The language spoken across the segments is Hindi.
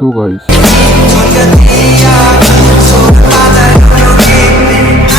तो guys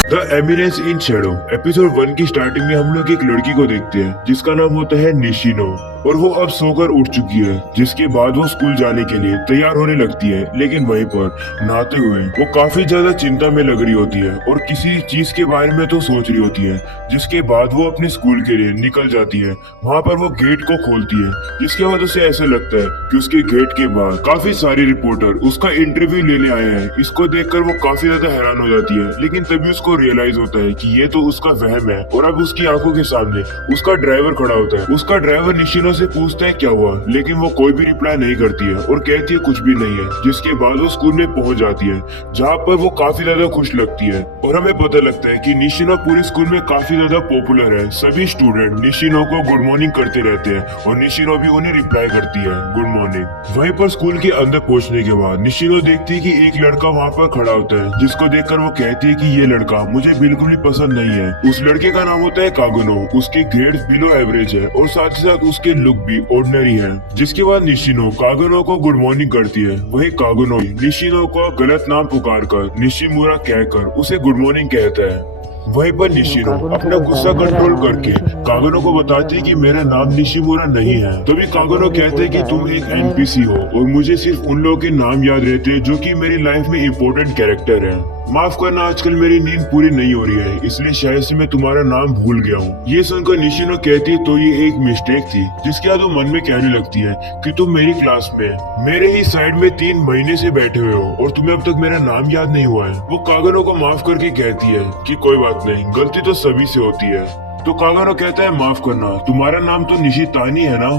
the eminence in Shadow episode 1 की स्टार्टिंग में हम लोग एक लड़की को देखते हैं जिसका नाम होता है निशिनो और वो अब सोकर उठ चुकी है। जिसके बाद वो स्कूल जाने के लिए तैयार होने लगती है, लेकिन वहीं पर नहाते हुए वो काफी ज्यादा चिंता में लग रही होती है और किसी चीज के बारे में तो सोच रही होती है। जिसके बाद वो अपने स्कूल के लिए निकल जाती है। वहाँ पर वो गेट को खोलती है, जिसके बाद उसे ऐसा लगता है कि उसके गेट के बाहर काफी सारे रिपोर्टर उसका इंटरव्यू लेने आए हैं। इसको देखकर वो काफी ज्यादा हैरान हो जाती है, लेकिन तभी उसको रियलाइज होता है कि ये तो उसका वहम है और अब उसकी आंखों के सामने उसका ड्राइवर खड़ा होता है। उसका ड्राइवर निशिनो से पूछता है क्या हुआ, लेकिन वो कोई भी रिप्लाई नहीं करती है और कहती है कुछ भी नहीं है। जिसके बाद वो स्कूल में पहुंच जाती है, जहाँ पर वो काफी ज्यादा खुश लगती है और हमें पता लगता है कि निशिनो पूरे स्कूल में काफी ज्यादा पॉपुलर है। सभी स्टूडेंट निशिनो को गुड मॉर्निंग करते रहते हैं और निशिनो भी उन्हें रिप्लाई करती है गुड मॉर्निंग। वहीं पर स्कूल के अंदर पहुंचने के बाद निशिनो देखती है कि एक लड़का वहाँ पर खड़ा होता है, जिसको देखकर वो कहती है कि ये लड़का मुझे बिल्कुल भी पसंद नहीं है। उस लड़के का नाम होता है कागुनो। उसके ग्रेड्स बिलो एवरेज है और साथ ही साथ उसके लुक भी ऑर्डिनरी है। जिसके बाद निशिनो कागुनो को गुड मॉर्निंग करती है। वही कागुनो निशिनो को गलत नाम पुकार कर निशिमुरा कहकर उसे गुड मॉर्निंग कहता है। वहीं पर निशिनो अपना गुस्सा कंट्रोल करके कागुनो को बताते हैं कि मेरा नाम निशिमुरा नहीं है। तभी कागुनो कहते हैं कि तुम एक एनपीसी हो और मुझे सिर्फ उन लोगों के नाम याद रहते हैं जो कि मेरी लाइफ में इम्पोर्टेंट कैरेक्टर है। माफ करना, आजकल मेरी नींद पूरी नहीं हो रही है, इसलिए शायद से मैं तुम्हारा नाम भूल गया हूँ। ये सुनकर निशिनो कहती है तो ये एक मिस्टेक थी। जिसके बाद वो मन में कहने लगती है कि तुम मेरी क्लास में मेरे ही साइड में 3 महीने से बैठे हुए हो और तुम्हें अब तक मेरा नाम याद नहीं हुआ है। वो कागुनो को माफ करके कहती है कि कोई बात नहीं, गलती तो सभी से होती है। तो कागुनो कहता है माफ करना, तुम्हारा नाम तो निशितानी है ना।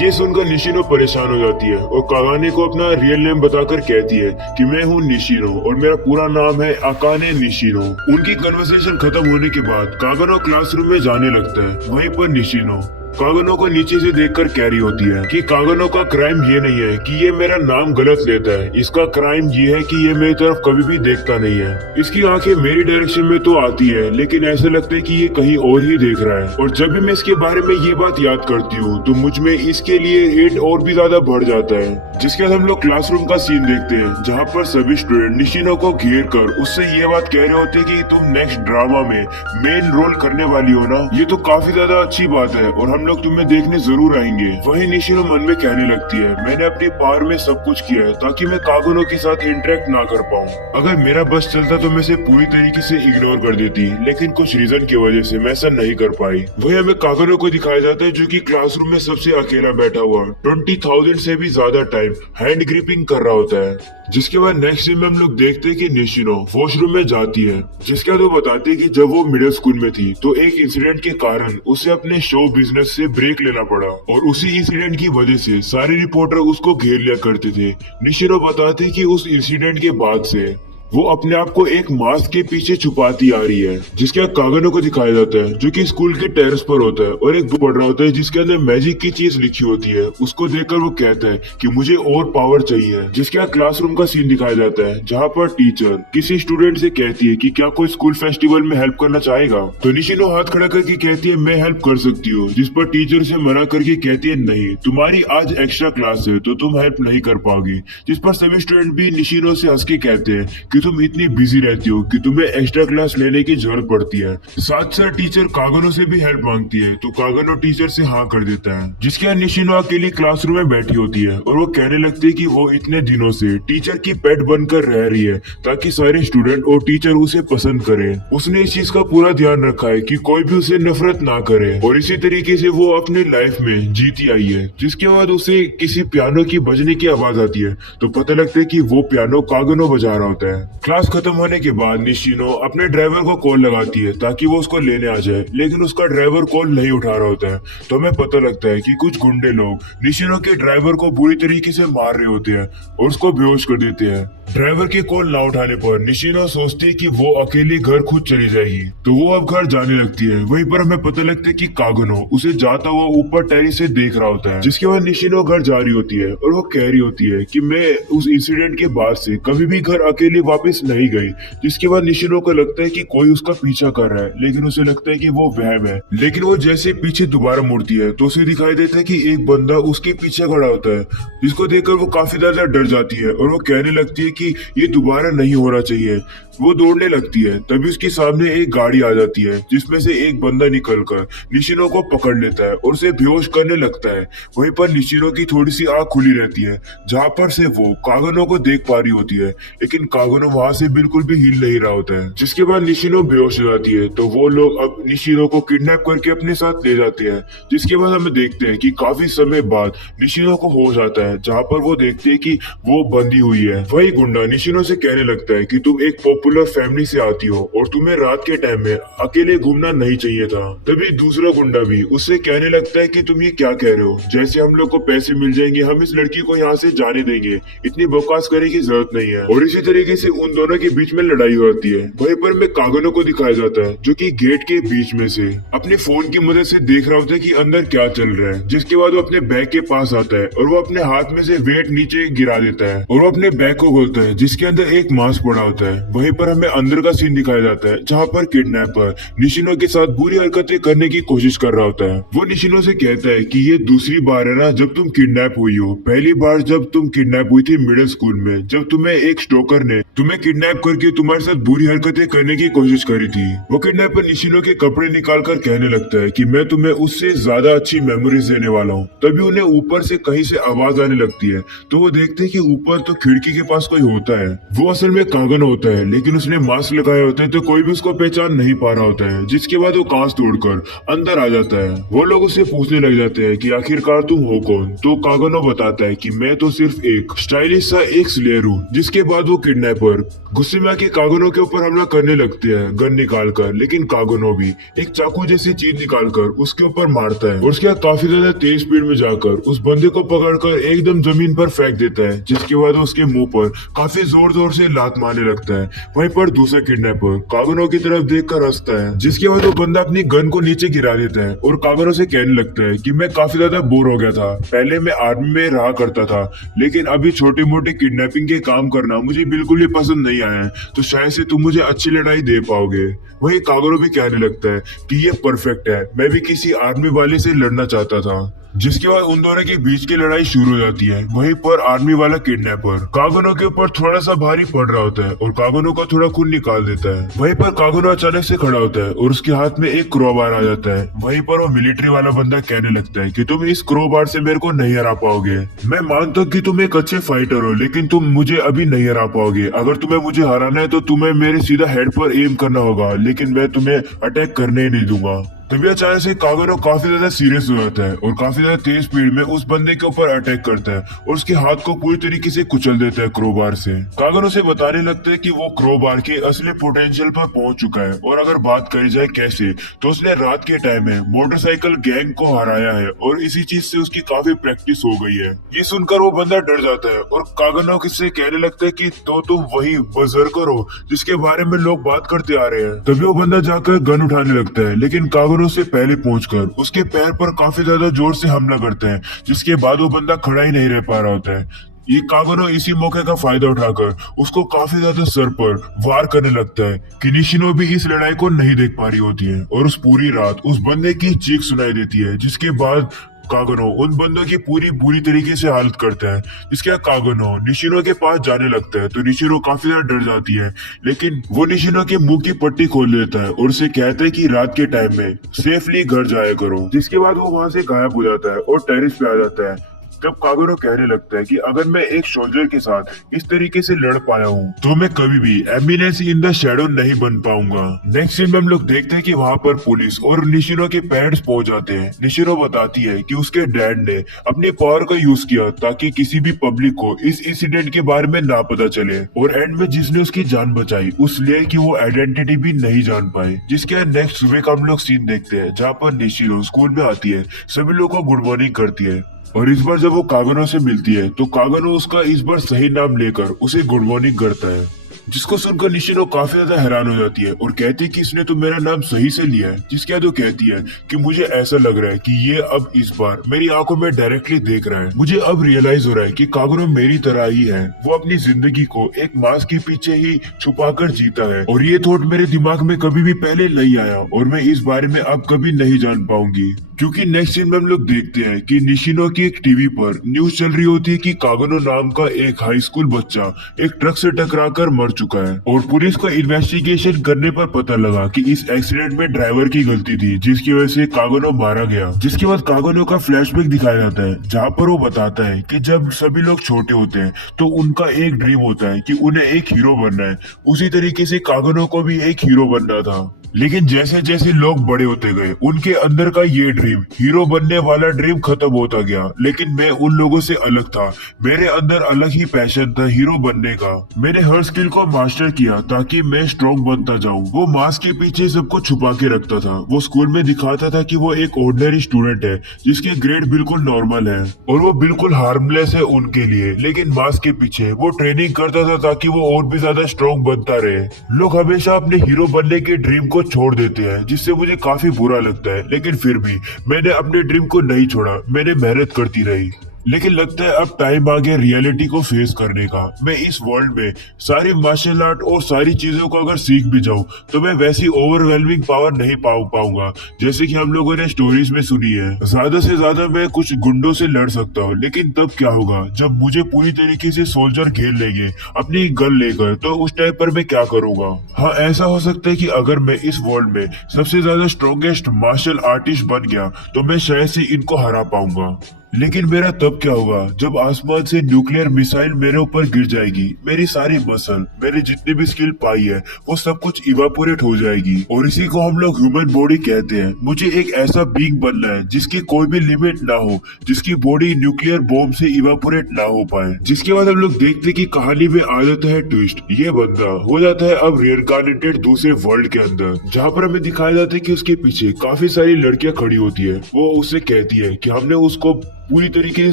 ये सुनकर निशिनो परेशान हो जाती है और कागाने को अपना रियल नेम बताकर कहती है कि मैं हूँ निशिनो और मेरा पूरा नाम है अकाने निशिनो। उनकी कन्वर्सेशन खत्म होने के बाद कागानो क्लासरूम में जाने लगता है। वहीं पर निशिनो कागुनो को नीचे से देखकर कह रही होती है कि कागुनो का क्राइम ये नहीं है कि ये मेरा नाम गलत लेता है, इसका क्राइम ये है कि ये मेरी तरफ कभी भी देखता नहीं है। इसकी आंखें मेरी डायरेक्शन में तो आती है, लेकिन ऐसा लगता है कि ये कहीं और ही देख रहा है। और जब भी मैं इसके बारे में ये बात याद करती हूँ तो मुझ में इसके लिए हेट और भी ज्यादा बढ़ जाता है। जिसके बाद हम लोग क्लासरूम का सीन देखते हैं, जहाँ पर सभी स्टूडेंट निशिनो को घेर कर उससे ये बात कह रहे होते हैं कि तुम नेक्स्ट ड्रामा में मेन रोल करने वाली हो ना। ये तो काफी ज्यादा अच्छी बात है और हम लोग तुम्हें देखने जरूर आएंगे। वही निशिनो मन में कहने लगती है मैंने अपनी पावर में सब कुछ किया है ताकि मैं कागुनो के साथ इंटरेक्ट ना कर पाऊँ। अगर मेरा बस चलता तो मैं इसे पूरी तरीके से इग्नोर कर देती, लेकिन कुछ रीजन की वजह से मैं ऐसा नहीं कर पाई। वही हमें कागुनो को दिखाया जाता है जो कि क्लासरूम में सबसे अकेला बैठा हुआ 20,000 से भी ज्यादा टाइम हैंड ग्रिपिंग कर रहा होता है। जिसके बाद नेक्स्ट सीन में हम लोग देखते हैं कि निशिनो वॉशरूम में जाती है। जिसके बाद वो बताती है कि जब वो मिडिल स्कूल में थी तो एक इंसिडेंट के कारण उसे अपने शो बिजनेस से ब्रेक लेना पड़ा और उसी इंसिडेंट की वजह से सारे रिपोर्टर उसको घेर लिया करते थे। निशिनो बताते हैं कि उस इंसिडेंट के बाद से वो अपने आप को एक मास्क के पीछे छुपाती आ रही है। जिसके बाद कागुनो को दिखाया जाता है जो कि स्कूल के टेरेस पर होता है और एक बुक पढ़ रहा होता है जिसके अंदर मैजिक की चीज लिखी होती है। उसको देखकर वो कहता है कि मुझे और पावर चाहिए। जिसके बाद क्लासरूम का सीन दिखाया जाता है जहाँ पर टीचर किसी स्टूडेंट से कहती है कि क्या कोई स्कूल फेस्टिवल में हेल्प करना चाहेगा। तो निशिनो हाथ खड़ा करके कहती है मैं हेल्प कर सकती हूँ। जिस पर टीचर से मना करके कहती है नहीं, तुम्हारी आज एक्स्ट्रा क्लास है तो तुम हेल्प नहीं कर पाओगी। जिस पर सभी स्टूडेंट भी निशिनो से हंस के कहते हैं कि तुम इतनी बिजी रहती हो कि तुम्हें एक्स्ट्रा क्लास लेने की जरूरत पड़ती है। साथ साथ टीचर कागुनो से भी हेल्प मांगती है तो कागुनो टीचर से हाँ कर देता है। जिसके बाद निशिनो अकेली क्लासरूम में बैठी होती है और वो कहने लगती है कि वो इतने दिनों से टीचर की पेट बनकर रह रही है ताकि सारे स्टूडेंट और टीचर उसे पसंद करे। उसने इस चीज का पूरा ध्यान रखा है कि कोई भी उसे नफरत ना करे और इसी तरीके से वो अपने लाइफ में जीती आई है। जिसके बाद उसे किसी पियानो की बजने की आवाज आती है तो पता लगता है कि वो पियानो कागुनो बजा रहा होता है। क्लास खत्म होने के बाद निशिनो अपने ड्राइवर को कॉल लगाती है ताकि वो उसको लेने आ जाए, लेकिन उसका ड्राइवर कॉल नहीं उठा रहा होता है। तो हमें पता लगता है कि कुछ गुंडे लोग निशिनो के ड्राइवर को बुरी तरीके से मार रहे होते हैं और उसको बेहोश कर देते हैं। ड्राइवर के कॉल ना उठाने पर निशिनो सोचती है कि वो अकेली घर खुद चली जाएगी, तो वो अब घर जाने लगती है। वहीं पर हमें पता लगता है कि कागुनो उसे जाता हुआ ऊपर टेरेस से देख रहा होता है। जिसके बाद निशिनो घर जा रही होती है और वो कह रही होती है कि मैं उस इंसिडेंट के बाद से कभी भी घर अकेली वापस नहीं गई। जिसके बाद निशिनो को लगता है कि कोई उसका पीछा कर रहा है, लेकिन उसे लगता है कि वो वहम है। लेकिन वो जैसे पीछे दोबारा मुड़ती है तो उसे दिखाई देता है कि एक बंदा उसके पीछे खड़ा होता है, जिसको देखकर वो काफी ज्यादा डर जाती है और वो कहने लगती है कि ये दोबारा नहीं होना चाहिए। वो दौड़ने लगती है, तभी उसके सामने एक गाड़ी आ जाती है जिसमें से एक बंदा निकलकर निशिनो को पकड़ लेता है और उसे बेहोश करने लगता है। वहीं पर निशिनो की थोड़ी सी आंख खुली रहती है, जहां पर से वो कागनो को देख पा रही होती है, लेकिन कागनो वहां से बिल्कुल भी हिल नहीं रहा होता है। जिसके बाद निशिनो बेहोश हो जाती है, तो वो लोग अब निशिनो को किडनैप करके अपने साथ ले जाते हैं। जिसके बाद हमें देखते हैं कि काफी समय बाद निशिनो को होश आता है, जहां पर वो देखते हैं कि वो बंधी हुई है। वही गुंडा निशिनो से कहने लगता है कि तुम एक पॉपुलर फैमिली से आती हो और तुम्हें रात के टाइम में अकेले घूमना नहीं चाहिए था। तभी दूसरा गुंडा भी उससे कहने लगता है कि तुम ये क्या कह रहे हो, जैसे हम लोग को पैसे मिल जाएंगे हम इस लड़की को यहाँ से जाने देंगे, इतनी बकवास करने की जरूरत नहीं है। और इसी तरीके से उन दोनों के बीच में लड़ाई होती है। वहीं पर में कागनो को दिखाया जाता है, जो कि गेट के बीच में से अपने फोन की मदद से देख रहा होता है कि अंदर क्या चल रहा है। जिसके बाद वो अपने बैग के पास आता है और वो अपने हाथ में से वेट नीचे गिरा देता है और वो अपने बैग को खोलता है, जिसके अंदर एक मास्क पड़ा होता है। वहीं पर हमें अंदर का सीन दिखाया जाता है, जहाँ पर किडनैपर निशिनो के साथ बुरी हरकतें करने की कोशिश कर रहा होता है। वो निशिनो से कहता है कि ये दूसरी बार है ना जब तुम किडनैप हुई हो। पहली बार जब तुम किडनैप हुई थी मिडिल स्कूल में, जब तुम्हें एक स्टोकर ने तुम्हें किडनैप करके तुम्हारे साथ बुरी हरकतें करने की कोशिश करी थी। वो किडनैपर निशिनो के कपड़े निकालकर कहने लगता है कि मैं तुम्हें उससे ज्यादा अच्छी मेमोरीज देने वाला हूँ। तभी उन्हें ऊपर से कहीं से आवाज आने लगती है, तो वो देखते हैं कि ऊपर तो खिड़की के पास कोई होता है। वो असल में कागन होता है, लेकिन उसने मास्क लगाया होता है तो कोई भी उसको पहचान नहीं पा रहा होता है। जिसके बाद वो कांच तोड़कर अंदर आ जाता है। वो लोग उससे पूछने लग जाते हैं कि आखिरकार तुम हो कौन। तो कागनो बताता है कि मैं तो सिर्फ एक स्टाइलिश सा एक स्लेयर हूँ। जिसके बाद वो किडनैपर गुस्से में आके कागनो के ऊपर हमला करने लगते हैं गन निकालकर, लेकिन कागनो भी एक चाकू जैसी चीज निकालकर उसके ऊपर मारता है और उसके बाद काफी ज्यादा तेज स्पीड में जाकर उस बंदे को पकड़कर एकदम जमीन पर फेंक देता है। जिसके बाद उसके मुंह पर काफी जोर जोर से लात मारने लगता है। वहीं पर दूसरा किडनैपर कागनो की तरफ देखकर हंसता है। जिसके बाद वो बंदा अपनी गन को नीचे गिरा देता है और कागनो से कहने लगता है कि मैं काफी ज्यादा बोर हो गया था। पहले मैं आर्मी में रहा करता था, लेकिन अभी छोटी मोटी किडनैपिंग के काम करना मुझे बिल्कुल भी पसंद नहीं आया है, तो शायद से तुम मुझे अच्छी लड़ाई दे पाओगे। वही कागनो भी कहने लगता है कि ये परफेक्ट है, मैं भी किसी आर्मी वाले से लड़ना चाहता था। जिसके बाद उन दोनों के बीच की लड़ाई शुरू हो जाती है। वहीं पर आर्मी वाला किडनैपर कागनो के ऊपर थोड़ा सा भारी पड़ रहा होता है और कागनो का थोड़ा खून निकाल देता है। वहीं पर कागनो अचानक से खड़ा होता है और उसके हाथ में एक क्रोबार आ जाता है। वहीं पर वो मिलिट्री वाला बंदा कहने लगता है कि तुम इस क्रोबार से मेरे को नहीं हरा पाओगे। मैं मानता हूँ कि तुम एक अच्छे फाइटर हो, लेकिन तुम मुझे अभी नहीं हरा पाओगे। अगर तुम्हें मुझे हराना है तो तुम्हें मेरे सीधा हेड पर एम करना होगा, लेकिन मैं तुम्हें अटैक करने ही नहीं दूंगा। तभी अचानक से कागनो काफी ज्यादा सीरियस हो जाता है और काफी ज्यादा तेज स्पीड में उस बंदे के ऊपर अटैक करता है और उसके हाथ को पूरी तरीके से कुचल देता है क्रोबार से। कागनो से बताने लगता है कि वो क्रोबार के असली पोटेंशियल पर पहुंच चुका है और अगर बात करी जाए कैसे, तो उसने रात के टाइम में मोटरसाइकिल गैंग को हराया है और इसी चीज से उसकी काफी प्रैक्टिस हो गई है। ये सुनकर वो बंदा डर जाता है और कागनो से कहने लगता है कि तो तुम वही बर्सर्कर हो जिसके बारे में लोग बात करते आ रहे हैं। तभी वो बंदा जाकर गन उठाने लगता है, लेकिन कागनो से पहले पहुंचकर उसके पैर पर काफी ज्यादा जोर से हमला करते हैं। जिसके बाद वो बंदा खड़ा ही नहीं रह पा रहा होता है। ये कागनो इसी मौके का फायदा उठाकर उसको काफी ज्यादा सर पर वार करने लगता है कि निशिनो भी इस लड़ाई को नहीं देख पा रही होती है और उस पूरी रात उस बंदे की चीख सुनाई देती है। जिसके बाद कागनो उन बंदों की पूरी बुरी तरीके से हालत करता है। इसके बाद कागनो निशिनो के पास जाने लगता है तो निशिनो काफी ज्यादा डर जाती है, लेकिन वो निशिनो के मुंह की पट्टी खोल देता है और उसे कहता है कि रात के टाइम में सेफली घर जाया करो। जिसके बाद वो वहां से गायब हो जाता है और टेरिस पे आ जाता है। तब कागनो कहने लगता है कि अगर मैं एक सोल्जर के साथ इस तरीके से लड़ पाया हूँ तो मैं कभी भी एमिनेंस इन द शैडो नहीं बन पाऊंगा। नेक्स्ट सीन में हम लोग देखते हैं कि वहाँ पर पुलिस और निशिनो के पेरेंट्स पहुंच जाते हैं। निशिनो बताती है कि उसके डैड ने अपनी पावर का यूज किया ताकि किसी भी पब्लिक को इस इंसिडेंट के बारे में ना पता चले, और एंड में जिसने उसकी जान बचाई उस लिए की वो आइडेंटिटी भी नहीं जान पाए। जिसके नेक्स्ट सुबह का हम लोग सीन देखते हैं जहाँ पर निशिनो स्कूल में आती है, सभी लोगों को गुड मॉर्निंग करती है और इस बार जब वो कागनो से मिलती है तो कागनो उसका इस बार सही नाम लेकर उसे गुड मॉर्निंग करता है। जिसको सुनकर निशिनो काफी ज्यादा हैरान हो जाती है और कहती है कि इसने तो मेरा नाम सही से लिया है। जिसके बाद वो कहती है कि मुझे ऐसा लग रहा है कि ये अब इस बार मेरी आंखों में डायरेक्टली देख रहा है। मुझे अब रियलाइज हो रहा है कि कागुरो मेरी तरह ही है, वो अपनी जिंदगी को एक मास्क के पीछे ही छुपाकर जीता है। और ये थॉट मेरे दिमाग में कभी भी पहले नहीं आया और मैं इस बारे में अब कभी नहीं जान पाऊंगी। क्योंकि नेक्स्ट सीन में हम लोग देखते हैं कि निशिनो की एक टीवी पर न्यूज चल रही होती है कि कागनो नाम का एक हाई स्कूल बच्चा एक ट्रक से टकराकर मर चुका है। और पुलिस को इन्वेस्टिगेशन करने पर पता लगा कि इस एक्सीडेंट में ड्राइवर की गलती थी, जिसकी वजह से कागनो मारा गया। जिसके बाद कागनो का फ्लैशबैक दिखाया जाता है, जहाँ पर वो बताता है कि जब सभी लोग छोटे होते हैं तो उनका एक ड्रीम होता है कि उन्हें एक हीरो बनना है। उसी तरीके से कागनो को भी एक हीरो बनना था। लेकिन जैसे जैसे लोग बड़े होते गए उनके अंदर का ये ड्रीम, हीरो बनने वाला ड्रीम खत्म होता गया। लेकिन मैं उन लोगों से अलग था, मेरे अंदर अलग ही पैशन था हीरो बनने का। मैंने हर स्किल को मास्टर किया ताकि मैं स्ट्रॉन्ग बनता जाऊं। वो मास्क के पीछे सबको छुपा के रखता था। वो स्कूल में दिखाता था कि वो एक ऑर्डिनरी स्टूडेंट है जिसके ग्रेड बिल्कुल नॉर्मल है और वो बिल्कुल हार्मलेस है उनके लिए। लेकिन मास्क के पीछे वो ट्रेनिंग करता था ताकि वो और भी ज्यादा स्ट्रॉन्ग बनता रहे। लोग हमेशा अपने हीरो बनने के ड्रीम को छोड़ देते हैं, जिससे मुझे काफी बुरा लगता है। लेकिन फिर भी मैंने अपने ड्रीम को नहीं छोड़ा, मैंने मेहनत करती रही। लेकिन लगता है अब टाइम आ गया रियलिटी को फेस करने का। मैं इस वर्ल्ड में सारी मार्शल आर्ट और सारी चीजों को अगर सीख भी जाऊं तो मैं वैसी ओवरवेलमिंग पावर नहीं पाऊंगा जैसे कि हम लोगों ने स्टोरीज में सुनी है। ज्यादा से ज्यादा मैं कुछ गुंडों से लड़ सकता हूँ, लेकिन तब क्या होगा जब मुझे पूरी तरीके से सोल्जर घेर लेंगे अपनी गन लेकर, तो उस टाइम पर मैं क्या करूंगा। हाँ, ऐसा हो सकता है कि अगर मैं इस वर्ल्ड में सबसे ज्यादा स्ट्रॉन्गेस्ट मार्शल आर्टिस्ट बन गया तो मैं शायद से इनको हरा पाऊंगा। लेकिन मेरा तब क्या होगा जब आसमान से न्यूक्लियर मिसाइल मेरे ऊपर गिर जाएगी। मेरी सारी मसल, मैंने जितनी भी स्किल पाई है वो सब कुछ इवापोरेट हो जाएगी। और इसी को हम लोग ह्यूमन बॉडी कहते हैं। मुझे एक ऐसा बीइंग बनना है जिसकी कोई भी लिमिट ना हो, जिसकी बॉडी न्यूक्लियर बॉम्ब से इवापोरेट ना हो पाए। जिसके बाद हम लोग देखते कि कहानी में आ जाता है ट्विस्ट। ये बंदा हो जाता है अब रिइनकार्नेटेड दूसरे वर्ल्ड के अंदर, जहाँ पर हमें दिखाया जाता है कि उसके पीछे काफी सारी लड़कियां खड़ी होती है। वो उससे कहती है कि हमने उसको पूरी तरीके से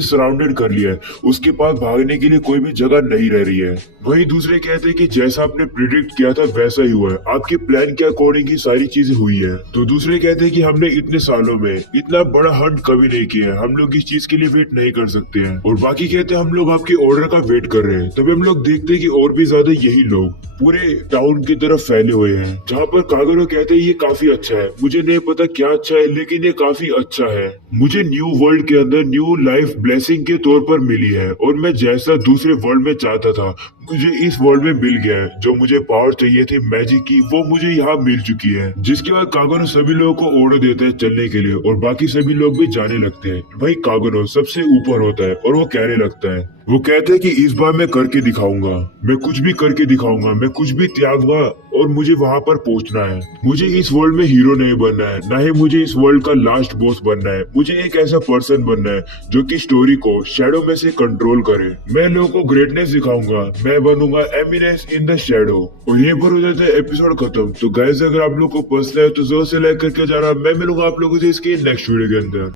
सराउंडेड कर लिया है, उसके पास भागने के लिए कोई भी जगह नहीं रह रही है। वहीं दूसरे कहते हैं कि जैसा आपने प्रिडिक्ट किया था वैसा ही हुआ है, आपके प्लान के अकॉर्डिंग ही सारी चीजें हुई है। तो दूसरे कहते हैं कि हमने इतने सालों में इतना बड़ा हंट कभी नहीं किया है, हम लोग इस चीज के लिए वेट नहीं कर सकते हैं। और बाकी कहते हैं हम लोग आपके ऑर्डर का वेट कर रहे हैं। तभी हम लोग देखते हैं कि और भी ज्यादा यही लोग पूरे टाउन की तरफ फैले हुए हैं, जहाँ पर कागरो कहते हैं ये काफी अच्छा है। मुझे नहीं पता क्या अच्छा है, लेकिन ये काफी अच्छा है। मुझे न्यू वर्ल्ड के अंदर न्यू लाइफ ब्लेसिंग के तौर पर मिली है और मैं जैसा दूसरे वर्ल्ड में चाहता था मुझे इस वर्ल्ड में मिल गया है। जो मुझे पावर चाहिए थी मैजिक की, वो मुझे यहाँ मिल चुकी है। जिसके बाद कागनो सभी लोगों को ऑर्डर देता है चलने के लिए और बाकी सभी लोग भी जाने लगते हैं। वही कागनो सबसे ऊपर होता है और वो कहने लगता है, वो कहते हैं कि इस बार मैं करके दिखाऊंगा, मैं कुछ भी करके दिखाऊंगा, मैं कुछ भी त्यागूंगा और मुझे वहां पर पहुंचना है। मुझे इस वर्ल्ड में हीरो नहीं बनना है, ना ही मुझे इस वर्ल्ड का लास्ट बॉस बनना है। मुझे एक ऐसा पर्सन बनना है जो कि स्टोरी को शैडो में से कंट्रोल करे। मैं लोगों को ग्रेटनेस दिखाऊंगा, मैं बनूंगा एमिनेंस इन द शैडो। और ये पर हो जाता है एपिसोड खत्म। तो गाइस, अगर आप लोग को पसंद है तो जोर से लाइक करके जाना। मैं मिलूंगा आप लोगों से इसके नेक्स्ट वीडियो के अंदर।